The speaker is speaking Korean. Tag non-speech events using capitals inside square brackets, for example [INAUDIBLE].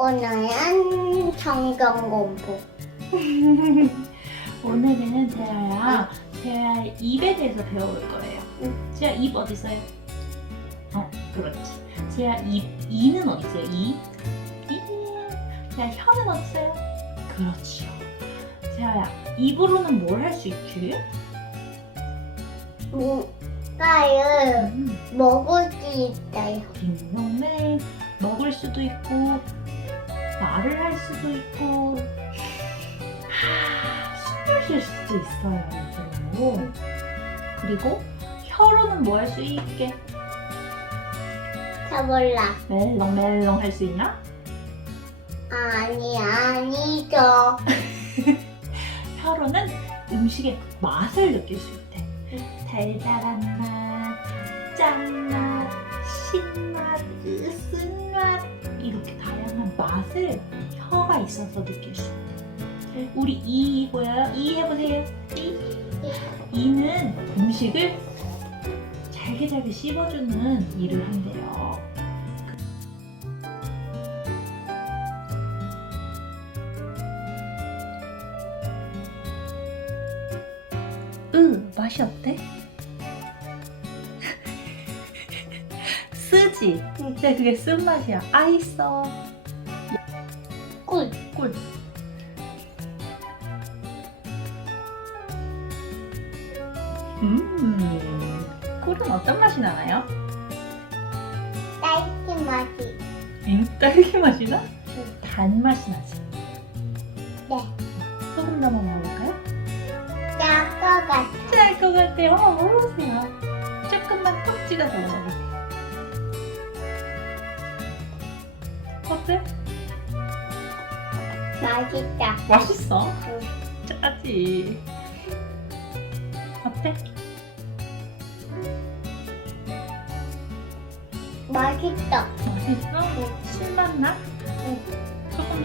오늘은 성경 공부. [LAUGHS] 오늘은 재아야, 재아 입에 대해서 배워볼 거예요. 응. 재아 입 어디 있어요? 어, 그렇지. 재아 입, 이는 어디 있어요? 이? 이. 재아 혀는 어디 있어요? 그렇죠. 재아야, 입으로는 뭘 할 수 있지? 뭔가를 음, 먹을 수 있어요. 딩동댕 먹을 수도 있고 말을 할 수도 있고 하, 숨을 쉴 수도 있어요 입으로 그리고 혀로는 뭐 할 수 있게 잘 몰라. 멜렁멜렁 할 수 있나? 아니, 아니죠. [LAUGHS] 혀로는 음식의 맛을 느낄 수 있대 달달한 맛, 짠맛, 신맛, 쓴맛 맛을 혀가 있어서 느낄 수 있대 우리 이 보여요? 이 해보세요 이 이는 음식을 잘게 잘게 씹어주는 일을 한대요. 으, 맛이 어때? [LAUGHS] 쓰지? 근데 그게 쓴맛이야. 아, 있어. 꿀. 꿀. 음, 꿀은 어떤 맛이 나나요? 딸기 맛이. 응? 딸기 맛이 나? 단맛이 나지. 네. 소금 넣어 먹어볼까요? 짤것 같아. 짤것 같아요. 한번 먹어보세요. 조금만 톡 찍어서 먹어보세요. 어때? 맛있다. 맛있어? 응. 짜지. 어때? 맛있다. 맛있어? 신맛 나? 응. 조금? 응.